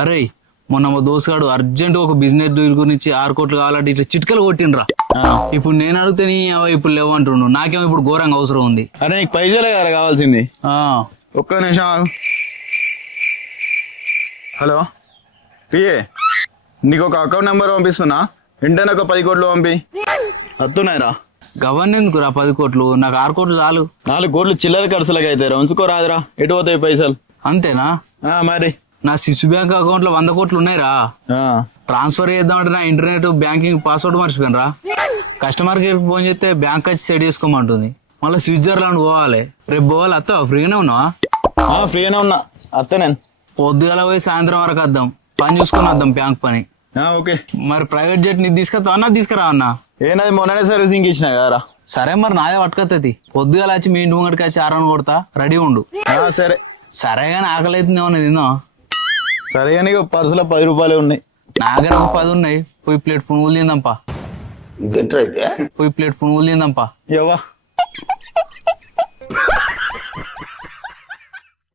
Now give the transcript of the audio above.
అరే మొన్న మా దోస్తుగాడు అర్జెంట్ ఒక బిజినెస్ డీల్ గురించి 6 కోట్లు కావాలంటే ఇట్లా చిట్కలు కొట్టిండ్రా. ఇప్పుడు నేను అడిగితే నీ ఇప్పుడు లేవంటుండు. నాకేమో ఇప్పుడు ఘోరంగా అవసరం ఉంది. అరే నీకు పైసలే కదా కావాల్సింది. ఒక్క నిమిషం ఆగు. హలో పిఏ, నీకు ఒక అకౌంట్ నెంబర్ పంపిస్తున్నా, వెంటనే ఒక 10 కోట్లు పంపి. వస్తున్నాయిరా. గవర్న ఎందుకురా 10 కోట్లు? నాకు 6 కోట్లు చాలు. 4 కోట్లు చిల్లర ఖర్చులకి అవుతాయిరా, ఉంచుకోరాదురా. ఎటు పోతాయి పైసలు? అంతేనా? మరి నా సిస్ బ్యాంక్ అకౌంట్ లో 100 కోట్లు ఉన్నాయిరా. ట్రాన్స్ఫర్ చేద్దామంటే నా ఇంటర్నెట్ బ్యాంకింగ్ పాస్వర్డ్ మర్చిపోయినరా. కస్టమర్ కేర్ ఫోన్ చేస్తే బ్యాంక్ వచ్చి సెట్ చేసుకోమంటుంది. మళ్ళీ స్విట్జర్లాండ్ పోవాలి. రేపు పోవాలి. అత్తావా? ఫ్రీగానే ఉన్నావా? ఫ్రీగానే ఉన్నా, అత్త. నేను పొద్దుగల పోయి సాయంత్రం వరకు వద్దాం, పని చూసుకొని వద్దాం బ్యాంక్ పని. ఓకే. మరి ప్రైవేట్ జెట్ నీకు తీసుకొస్తా అన్నా? తీసుకురా అన్నా. ఏనాది మొన్ననే సర్వీసింగ్ ఇచ్చిన కదరా. సరే మరి నాదే పట్టుకొత్తది. పొద్దుగల వచ్చి మీ ఇంటి ముంగడికి వచ్చి 6 కొడతా, రెడీ ఉండు. సరే. సరే కానీ ఆకలి అవుతుంది. ఏమన్నా తిందా? సరే కానీ పర్సులో 10 రూపాయలే ఉన్నాయి. నా దగ్గర 10 ఉన్నాయి. పోయి ప్లేట్ పునుగులు తిందాంపా. ఇదేంటైతే పోయి ప్లేట్ పునుగులు తిందాంపా. యవ్వా